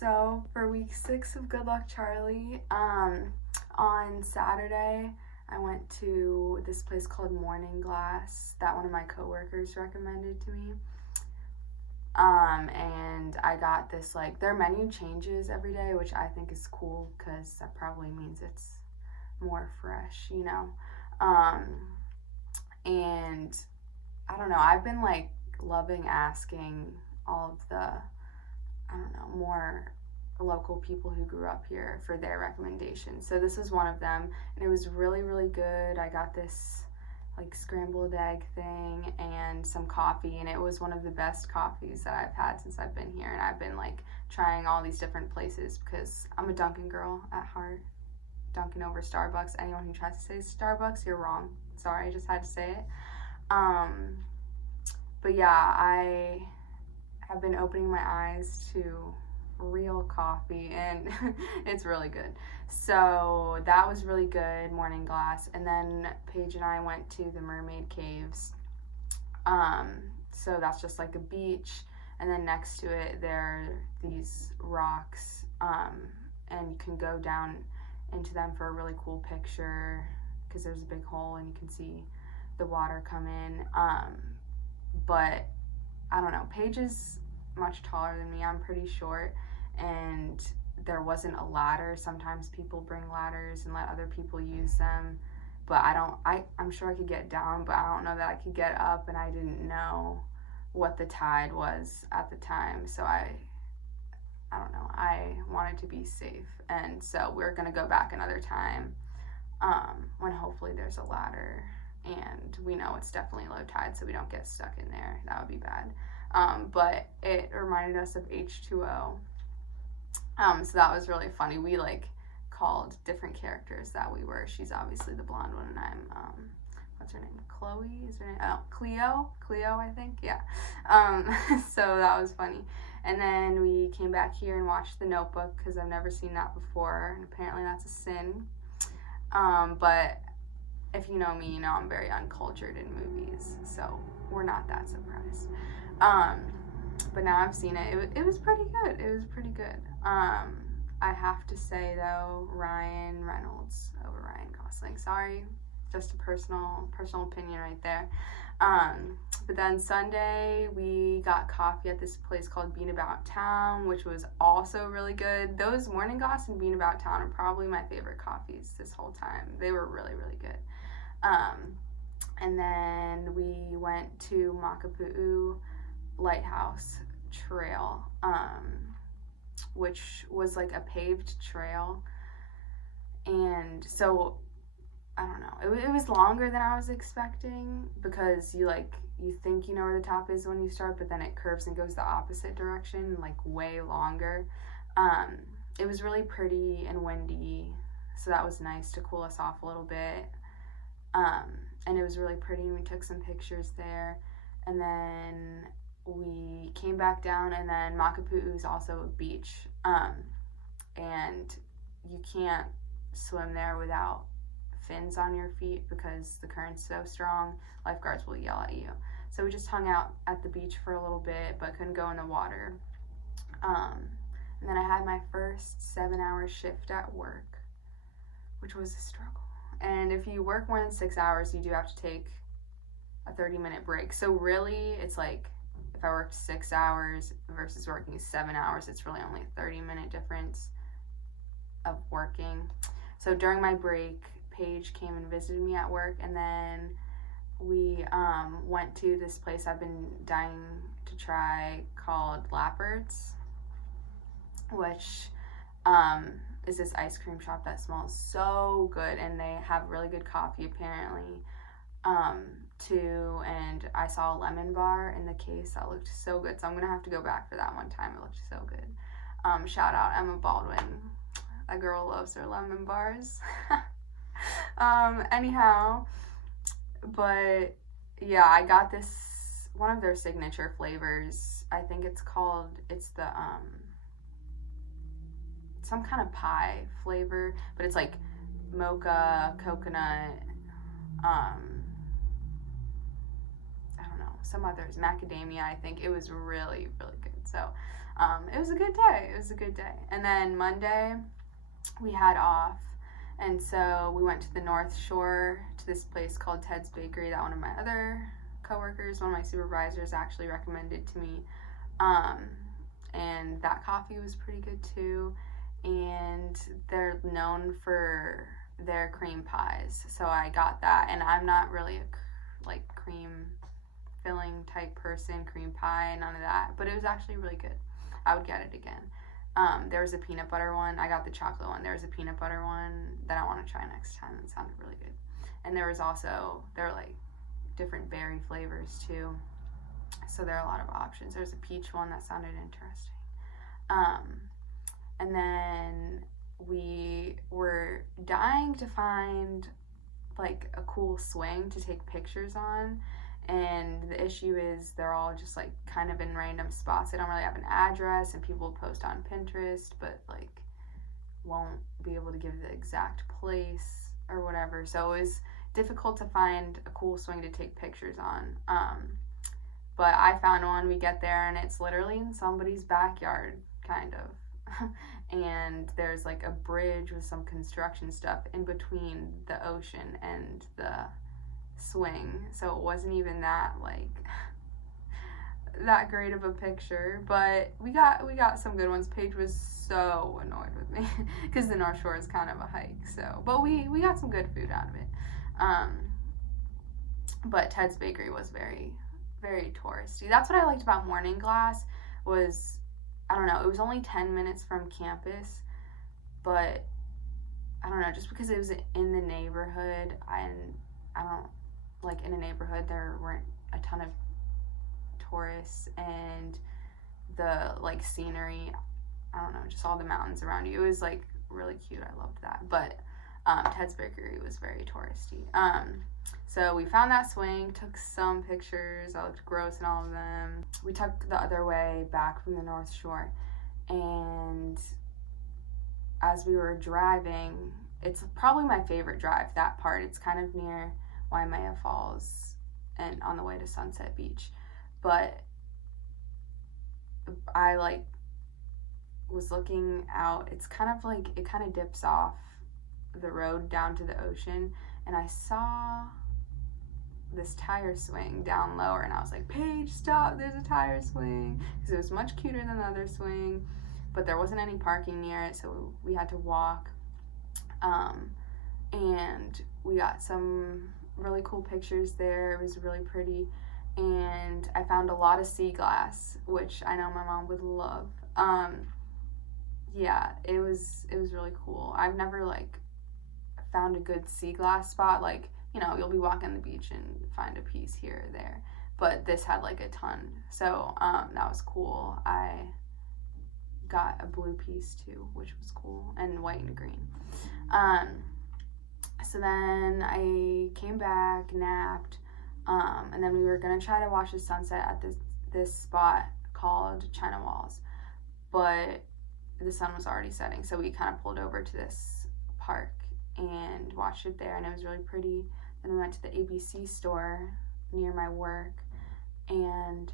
So for week 6 of Good Luck Charlie, on Saturday I went to this place called Morning Glass that one of my coworkers recommended to me. And I got this, like, their menu changes every day, which I think is cool because that probably means it's more fresh, you know. And I don't know, I've been like loving asking all of the, I don't know, more local people who grew up here for their recommendations. So this was one of them, and it was really, really good. I got this like scrambled egg thing and some coffee, and it was one of the best coffees that I've had since I've been here. And I've been like trying all these different places because I'm a Dunkin' girl at heart. Dunkin' over Starbucks. Anyone who tries to say Starbucks, you're wrong. Sorry, I just had to say it. But yeah, I have been opening my eyes to real coffee, and it's really good. So that was really good, Morning Glass. And then Paige and I went to the Mermaid Caves. So that's just like a beach, and then next to it there are these rocks, and you can go down into them for a really cool picture because there's a big hole and you can see the water come in. But I don't know, Paige is much taller than me. I'm pretty short, and there wasn't a ladder. Sometimes people bring ladders and let other people use them, but I'm sure I could get down, but I don't know that I could get up, and I didn't know what the tide was at the time, so I don't know, I wanted to be safe, and so we're gonna go back another time when hopefully there's a ladder and we know it's definitely low tide so we don't get stuck in there. That would be bad. But it reminded us of H2O. So that was really funny. We like called different characters that we were. She's obviously the blonde one, and I'm what's her name? Chloe? Is her name? Oh, Cleo, I think. Yeah. So that was funny. And then we came back here and watched The Notebook because I've never seen that before, and apparently that's a sin. But if you know me, you know I'm very uncultured in movies, so we're not that surprised. But now I've seen it. It was pretty good. It was pretty good. I have to say, though, Ryan Reynolds over Ryan Gosling. Sorry, just a personal opinion right there. But then Sunday, we got coffee at this place called Bean About Town, which was also really good. Those Morning Glass and Bean About Town are probably my favorite coffees this whole time. They were really, really good. And then we went to Makapu'u Lighthouse Trail, which was like a paved trail. And so, I don't know, it was longer than I was expecting because you think you know where the top is when you start, but then it curves and goes the opposite direction, like way longer. It was really pretty and windy, so that was nice to cool us off a little bit. And it was really pretty, and we took some pictures there. And then we came back down, and then Makapu'u is also a beach. And you can't swim there without fins on your feet because the current's so strong. Lifeguards will yell at you. So we just hung out at the beach for a little bit, but couldn't go in the water. And then I had my first 7-hour shift at work, which was a struggle. And if you work more than 6 hours, you do have to take a 30-minute break. So really, it's like if I worked 6 hours versus working 7 hours, it's really only a 30-minute difference of working. So during my break, Paige came and visited me at work, and then we went to this place I've been dying to try called Lappert's, which is this ice cream shop that smells so good, and they have really good coffee apparently too. And I saw a lemon bar in the case that looked so good, so I'm gonna have to go back for that one time. It looked so good. Shout out Emma Baldwin. That girl loves her lemon bars. Anyhow, but yeah, I got this, one of their signature flavors. I think it's the some kind of pie flavor, but it's like mocha, coconut, I don't know, some others, macadamia, I think. It was really, really good. So It was a good day. It was a good day. And then Monday, we had off. And so we went to the North Shore to this place called Ted's Bakery that one of my other coworkers, one of my supervisors, actually recommended to me. And that coffee was pretty good too. And they're known for their cream pies. So I got that. And I'm not really a cream filling type person, cream pie, none of that. But it was actually really good. I would get it again. There was a peanut butter one. I got the chocolate one. There was a peanut butter one that I want to try next time. It sounded really good. And there were like different berry flavors too. So there are a lot of options. There was a peach one that sounded interesting. And then we were dying to find like a cool swing to take pictures on. And the issue is they're all just like kind of in random spots. They don't really have an address, and people post on Pinterest, but like won't be able to give the exact place or whatever. So it was difficult to find a cool swing to take pictures on. But I found one. We get there and it's literally in somebody's backyard, kind of. And there's like a bridge with some construction stuff in between the ocean and the swing, so it wasn't even that that great of a picture, but we got some good ones. Paige was so annoyed with me because the North Shore is kind of a hike, so but we got some good food out of it. But Ted's Bakery was very, very touristy. That's what I liked about Morning Glass was, I don't know, it was only 10 minutes from campus, but I don't know, just because it was in the neighborhood, and I don't like in a neighborhood there weren't a ton of tourists, and the like scenery, I don't know, just all the mountains around you, it was like really cute. I loved that. But Ted's Bakery was very touristy. So we found that swing, took some pictures. I looked gross in all of them. We took the other way back from the North Shore, and as we were driving, it's probably my favorite drive, that part. It's kind of near Waimea Falls and on the way to Sunset Beach. But I was looking out. It's kind of like, it kind of dips off the road down to the ocean, and I saw this tire swing down lower, and I was like, Paige, stop, there's a tire swing, because it was much cuter than the other swing, but there wasn't any parking near it, so we had to walk. And we got some really cool pictures there. It was really pretty, and I found a lot of sea glass, which I know my mom would love. Yeah, it was really cool. I've never found a good sea glass spot. You'll be walking the beach and find a piece here or there, but this had a ton. So that was cool. I got a blue piece too, which was cool, and white and green. So then I came back, napped, and then we were gonna try to watch the sunset at this spot called China Walls, but the sun was already setting, so we kind of pulled over to this park and watched it there, and it was really pretty. Then we went to the ABC store near my work, and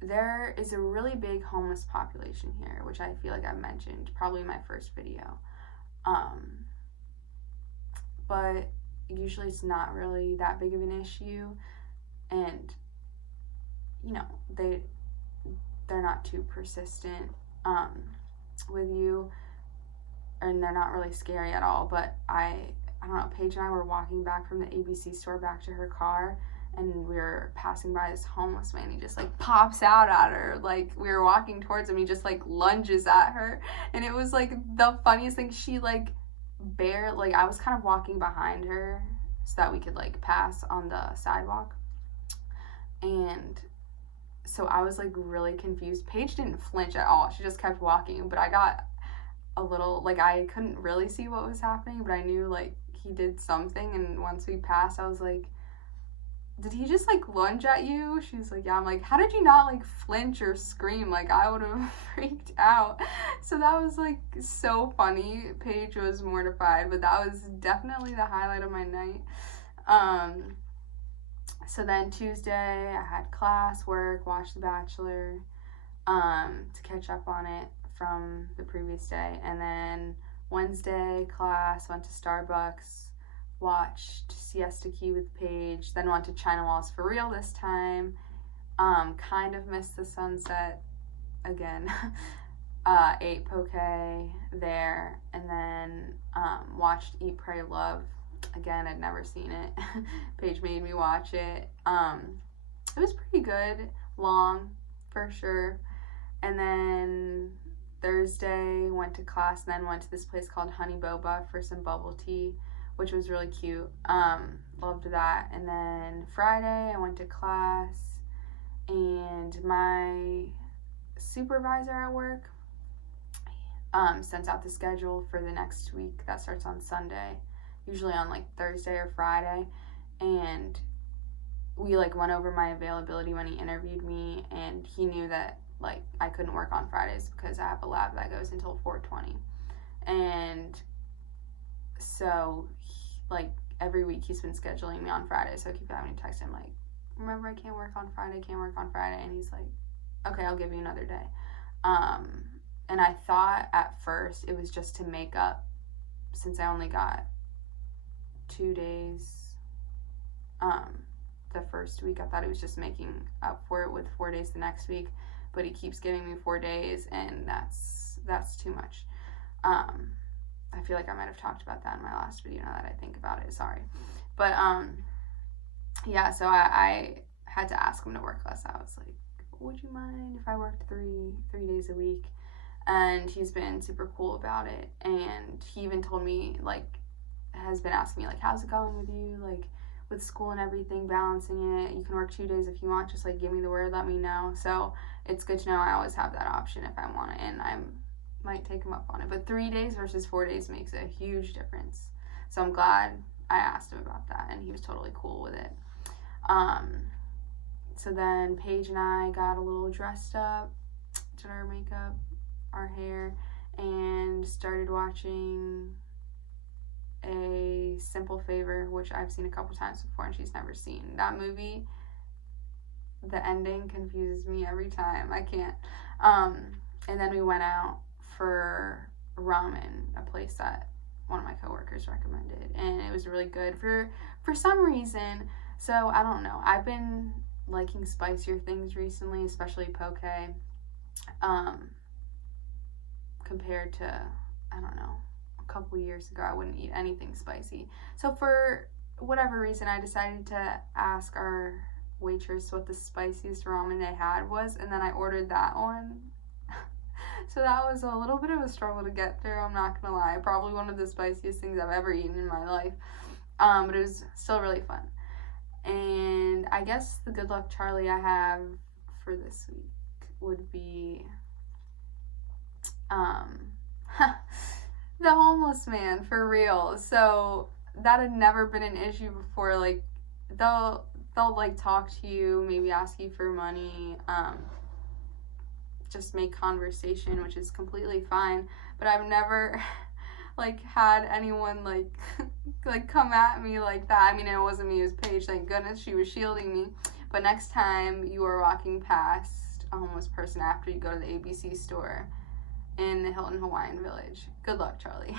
there is a really big homeless population here, which I feel like I mentioned probably in my first video. But usually it's not really that big of an issue, and they're not too persistent with you, and they're not really scary at all. But I don't know, Paige and I were walking back from the ABC store back to her car, and we were passing by this homeless man. He just pops out at her. We were walking towards him, he just lunges at her, and it was the funniest thing. She I was kind of walking behind her so that we could pass on the sidewalk, and so I was really confused. Paige didn't flinch at all. She just kept walking, but I got a little I couldn't really see what was happening, but I knew he did something. And once we passed, I was like, did he just lunge at you? She's like, yeah. I'm like, how did you not flinch or scream? I would have freaked out. So that was so funny. Paige was mortified, but that was definitely the highlight of my night. So then Tuesday I had class, work, watched The Bachelor, to catch up on it from the previous day. And then Wednesday class, went to Starbucks, watched Siesta Key with Paige, then went to China Walls for real this time. Kind of missed the sunset again. Ate poke there, and then watched Eat, Pray, Love. Again, I'd never seen it. Paige made me watch it. It was pretty good, long for sure. And then Thursday went to class, and then went to this place called Honey Boba for some bubble tea, which was really cute. Loved that. And then Friday I went to class, and my supervisor at work sent out the schedule for the next week that starts on Sunday, usually on like Thursday or Friday, and we like went over my availability when he interviewed me, and he knew that like I couldn't work on Fridays because I have a lab that goes until 4:20, and so like every week he's been scheduling me on Friday, so I keep having to text him like, remember, I can't work on Friday, and he's like, okay, I'll give you another day. And I thought at first it was just to make up, since I only got 2 days the first week. I thought it was just making up for it with 4 days the next week, but he keeps giving me 4 days, and that's too much. I feel like I might have talked about that in my last video now that I think about it, sorry. But yeah, so I had to ask him to work less. I was like, would you mind if I worked three days a week? And he's been super cool about it, and he even told me, like, has been asking me, like, how's it going with you, like, with school and everything, balancing it. You can work 2 days if you want, just like give me the word, let me know. So it's good to know I always have that option if I want it, and I might take him up on it. But 3 days versus 4 days makes a huge difference, so I'm glad I asked him about that, and he was totally cool with it. So then Paige and I got a little dressed up, did our makeup, our hair, and started watching A Simple Favor, which I've seen a couple times before and she's never seen. That movie, the ending confuses me every time. I can't. And then we went out for ramen, a place that one of my coworkers recommended, and it was really good for some reason. So I don't know, I've been liking spicier things recently, especially poke, compared to, I don't know, a couple years ago I wouldn't eat anything spicy. So for whatever reason I decided to ask our waitress what the spiciest ramen they had was, and then I ordered that one. So that was a little bit of a struggle to get through, I'm not gonna lie. Probably one of the spiciest things I've ever eaten in my life. But it was still really fun. And I guess the good luck Charlie I have for this week would be the homeless man, for real. So that had never been an issue before. Like they'll like talk to you, maybe ask you for money, just make conversation, which is completely fine. But I've never like had anyone like come at me like that. I mean, it wasn't me, it was Paige, thank goodness she was shielding me. But next time you are walking past a homeless person after you go to the ABC store in the Hilton Hawaiian Village, good luck, Charlie.